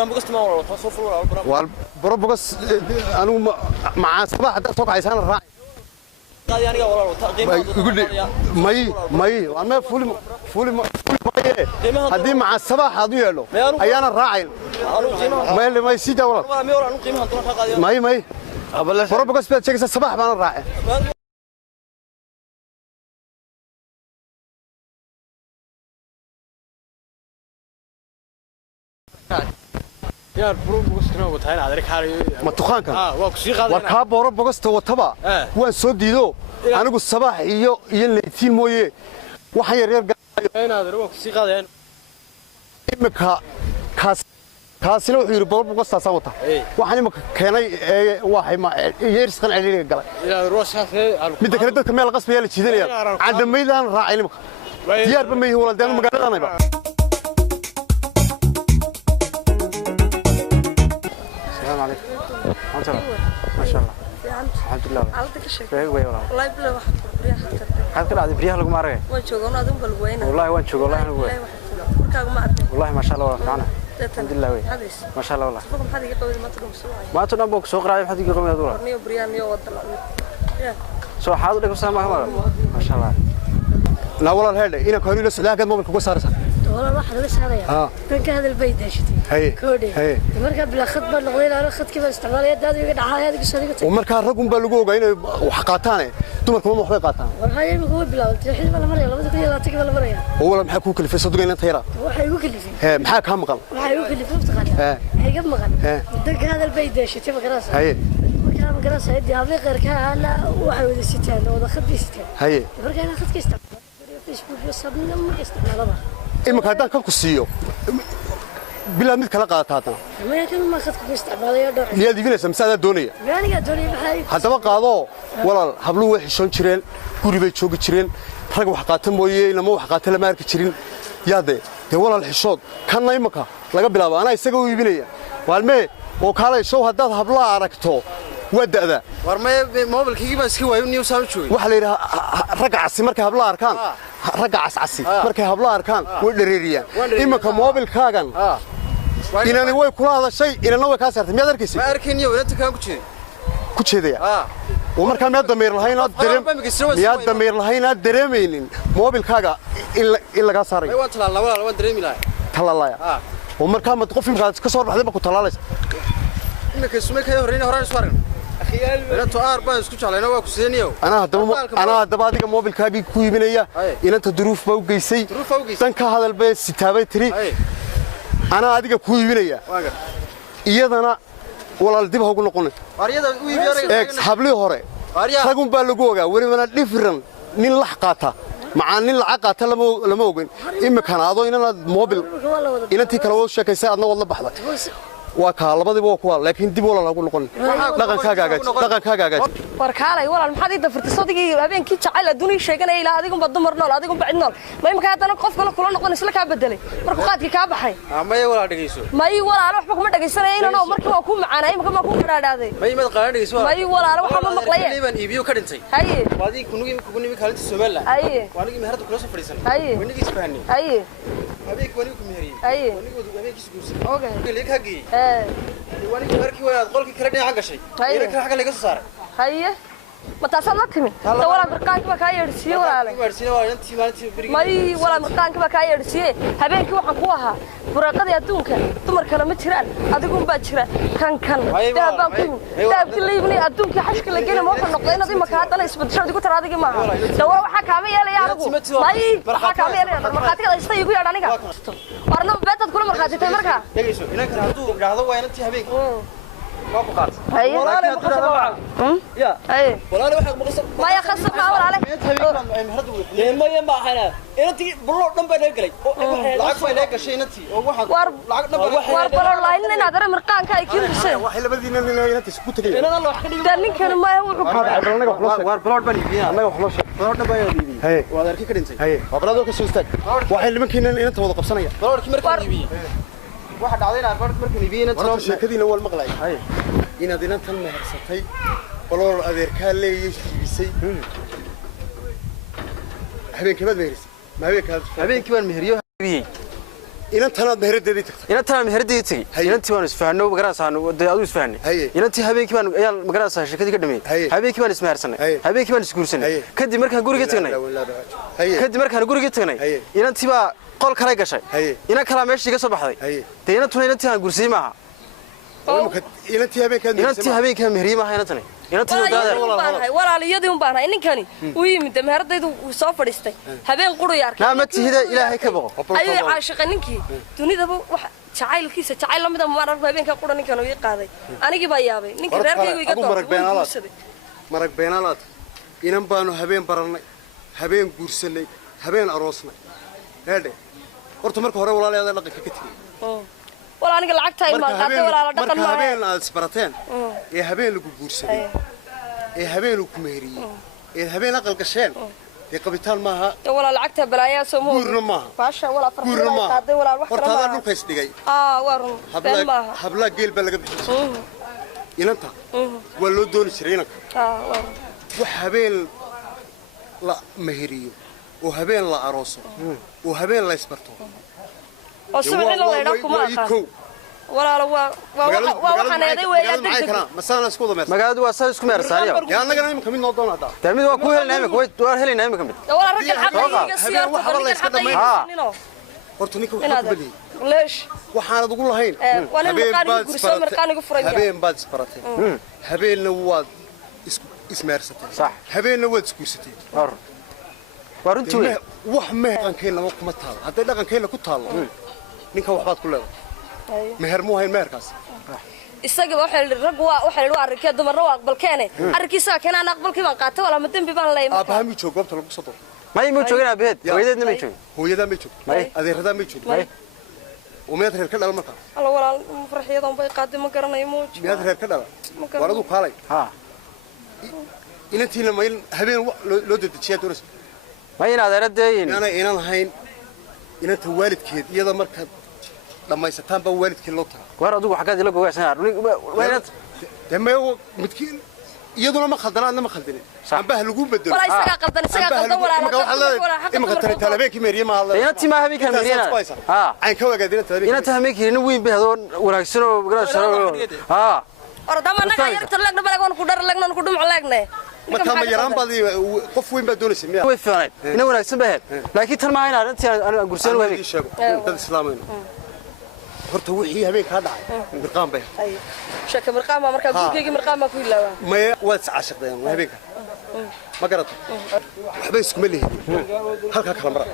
برامبوغست ما والله تصوف ولا برامبوغس أنا مع صباح حتى صوت عيسان الراعي قال يعني والله تقييمه يقول لي ماي أنا فول هذه مع الصباح هذا له أيانا الراعي ما يسيد والله ماي برامبوغس بيتشكس الصباح ما الراعي يا برامبوغس كنا وتاين هذا حالي ما تخانك وكسي قادنا وكاب برامبوغس توتبا وين سوديدو أنا قلت الصباح يلتين مويه وحير يرجع هذا وكسي قادنا إمك كاسنا وحير برامبوغس تصوته وحنا ما كان واحد ما يرسخن عليه قال يا روس هذا مدك ردت كمال قصب يلا تشيدني عند ميدان راعي لمك ديار بمي هو الدين مقالة أنا بقى السلام عليكم ما شاء الله الحمد لله عودك الشيء والله يبلا واحد بريها خطر حد كده عاد بريها لكم عارفين وين شوقنا أدم بالوين والله وين شوق والله أنا وين مركب ما عدي والله ما شاء الله معنا الحمد لله وين ما شاء الله والله فوق حد يقول ما تقوم سواي ما تنبوك سوق راعي حد يقوم يدور نيو بريان نيو وضل يا سو حاضر لكم سلام ما شاء الله لا والله هذا إنا كهري لسه لا قد ما بنكون صار والله واحد بس هذا يا كان هذا البيت داشتي كودي مركب بلا خط بالغويل على خط كيف استعمال يد هذا يقعد هذا قصدي ومركب رقم بالجوجا هنا وحقاتانه تمركم ما حقاتان والله يقول بلا الحين ولا مرة لا تقول لا تقول ولا مرة هو لما حكوا كل في صدقين أنت هنا وحيقول كل في محاك هم قال وحيقول كل في افتقاد هي قبل مغن دق هذا البيت داشتي مقراص مكان مقراص يدي هذا غير كان وحيود الستان ولا خط بيستان هي مركب أنا خط كيستان فيسبوك يصابنا ما كيستان هذا إما كذا كم كسيو بلا ميت كلا قاطعتنا ما يكمل ما خدك مستعمل يا دور هي دي فينا سمسة الدنيا يعني الدنيا بحاجة حتى ما قاضوا ولا حبلوا وحشون شرين كوري بيتشوق شرين رجع حقاتهم مويه لما حقاتهم لما يركب شرين يا ده ولا الحشود كان نايمك لا قبل أنا يسقوا يبيني والمي وكاله شو هذا حبلا عركته وده ذا ورمي موبل كي بس كي وين نيو سام شوي وحلي رجع عسي مركب حبلا أركان رجع عسي مركب حبلا أركان ودريريا إما كموبل كاغن إن أنا ويا كل هذا الشيء إن أنا ويا كاسرت ميادر كيسي ما أركني وأنت كم كشيء ذي ومركب مياد دمير الهينا درم مياد دمير الهينا درمين موبل كاغا إلا كاسري ما وانت لا ولا وان درمي لا تلا لا يا ومركب ما تقف في مكان كسر بحدي ما كنت تلا إنك اسمك هي هرين هرين سوارن أخيال أنت أربعة اسكت علينا وكسينيو أنا دبادي كموبل كاغي كوي بنيا إن أنت ظروف فوق جيسي تنك هذا البيت ستابة تري أنا أديك كوي بنيا إيادنا ولا الدب هقول نقول حبلي هوري تقوم بالجوجا ورينا ديفرن نين لحقاتها مع نين لحقاتها لما وقين إما كان هذا إننا موبل إن أنت كلاوش شيء كيساعدنا والله بحضر وكالة بدي بوكوال لكن دي ولا نقول نقول لقن كاجاج warkaalay walaal maxaad ii dafartay sodigii habeenkii jacayl adduunii sheeganay ilaa adigu bad dumar nool adigu bacid nool ma imka hadana qof kale kula noqon isla ka bedelay markuu qaadkii ka baxay may walaal dhageyso may walaal waxba kuma dhageysanay inaan markii waa ku macaanay imka ma ku qaraadaaday may mad qaadan dhageyso may walaal waxa ma maqlay liban iibiyo ka dhintay haye waadi kunigi kaalinta Soomaaliland haye waanigi meherada kula soo fadhiisan haye wanigi isfahanay haye habeenkii wanigu ku meheriyay haye wanigu habeenkii isguursan okay kale ka gii wanigu markii wanaad qolkii kala dhinaca gashay ina kala xaga laga soo saaray haye ما تصل تمي ولا مرقانك ما كايرسي ولا ماي ولا مرقانك ما كايرسي habeenkii waxaan ku ahaa buraqada adduunka dumar kale ma jiraan adigu baa jira kan daabaan ku daabkii leeybnay adduunka xashka la gelay ma waxaan noqday inaad imaka hadana isbedesho adigu taraadigi ma aha dawa waxa kaama yeelaya adigu may waxa kaama yeelaya marqaatiga istay igu yeedh aniga warna beedad kula marqaatitay marka dhageyso inanka hadduu dhahdo waa inantii habeenkii ما بقات والله ما خصب يا اي والله واحد مقصب ما يخصب ما ولا عليك ما ما حنا انت بلو دم با نغلي لعق با نغشي انت واحد لعق دم war balo line ina adara marqaanka ay kiibisay waxa labadiina inta isku tagay inana loo xaqin ninkan ma wuxuu ka dhacay anaga wax loo sheeg war blood bani biya anaga wax loo sheeg blood dam baa diibi hay waa arki ka dhintay hay wabrado ka soo istaag waxay limankiina inta wada qabsanaya bloodki markii diibi waxa dhacday inaad markii diibina tiro sheekadiina wal maqlay hay inaad inantan mehersatay walool adeerkaa leeyay shiibisay habeenkii baad meherisay ma habeenkii baan meheriyo inantana meheraddeedii tagtay inantana meheraddeedii tagay inantii waan isfahanno magaraasaan adu isfahanay inantii habeenkii baan ayaan magaraasaan shirkadii ka dhameeyay habeenkii baan ismehersanay habeenkii baan isguursanay kadib markaan guriga tagnay inantii baa qol kale gashay inan kala meeshii ka soo baxday inantuna inantii aan guursaday maaha inantii habeenkaa meheriyey maaha inantani walaaliyadii un baan ahay ninkani uu yimid meheradaydu uu soo fadhiistay habeen quruu arkay ma tihida ilaahay ka boqo ayuu caashiqa ninkii dunidaba wax jacaylkiisa jacayl lamida ma arag habeenka qura ninkan uu qaaday anigii baa yaabay ninkii reerkaygu iga doortay marag beenaalaad inan baanu habeen baranay habeen guursanay habeen aroosnay heedhe horta marka hore walaalayaada dhaqanka ka tigay wala aniga lacagta ay ma qaatay walaala dhaqan ma habeen aad isbarateen ee habeen lagu guursaday ee habeen ku meheriyay ee habeen aqal gasheen ee qabitaan maaha wala lacagta balaayaa soo mo guurna maaha baasha wala farxad qaaday wala wax kale horta dhulka isdhigay warun been maaha habla geel baa laga bixiyay inanta waa loo dooni jiray inanka warun wax habeen la meheriyo oo habeen la arooso oo habeen la isbarto وسمعي الله يراكم أخا ولا waxaan eeday weeyaan degdeg masana isku dameer magaaladu waa soo isku meersaaniyo yaa anaga imka mid noo doonada tamid waa ku helnaa imka way helnaa imka mid wala rajal xaqayga siyaarta waxa la iska dhameeyay horta ninka wuxuu ku badiyay leesh waxaan ugu lahayn habeen baad isbaratay habeenna waad ismeersatay sax habeenna waad iskuursatay waruntii wax ma dhaqankeena kuma taalo haday dhaqankeena ku taalo ninka waxbaad ku leedahay meher mu hayn meherkaas isaga waxa rag waxa la arkay dumarna waa aqbalkeene arkiisa keenan aqbalkii baan qaatay wala madambi baan leeyahay aabaha mi joog goobta lagu soo dooray may mu joogina beed hooyadeedna ma joog hooyada ma joog adeerada ma joog ومياد رير كدل marka الله walaal farxiyadan bay qaaday ma garanayo ma joog miyaad reer ka dhala waladu kaalay inantiina ma habeen loo dedejiyaa doonaysa ma inaad aradeen inaan hayn inanta waalidkeed iyada marka dhamaysataan ba waalidkeed loo tago war adigu xaqaad ila go'aysan waalid damay midkiin iyaduna ma khaldanaadna ma khaldinin ambaha lagu bedelo wala isaga qaldan walaal imka tan talabeenkii meeriye ma hadla inantii ma habeenka meeriyana aan ka wagaadina talabeenkii inantii habeenkii weyn bay hadoo wanaagsan oo garasharo ordama naga yarta lagna balagoon ku dhar lagna ku dhumc lagne marka ma yaraan baad qof weyn baa doonaysa miyaa way fiican ina wanaagsan baa laakiin tan ma hayna intii aan gursan waa habeen sheego dad islaameen horta wixii habeen ka dhacay mirqaan bay shaka mirqaan marka gurigeyga mirqaan ma ku ilaawaa ma waad caashaqdeen habeenka ma garato waxba isku ma leeyahay halka kala mara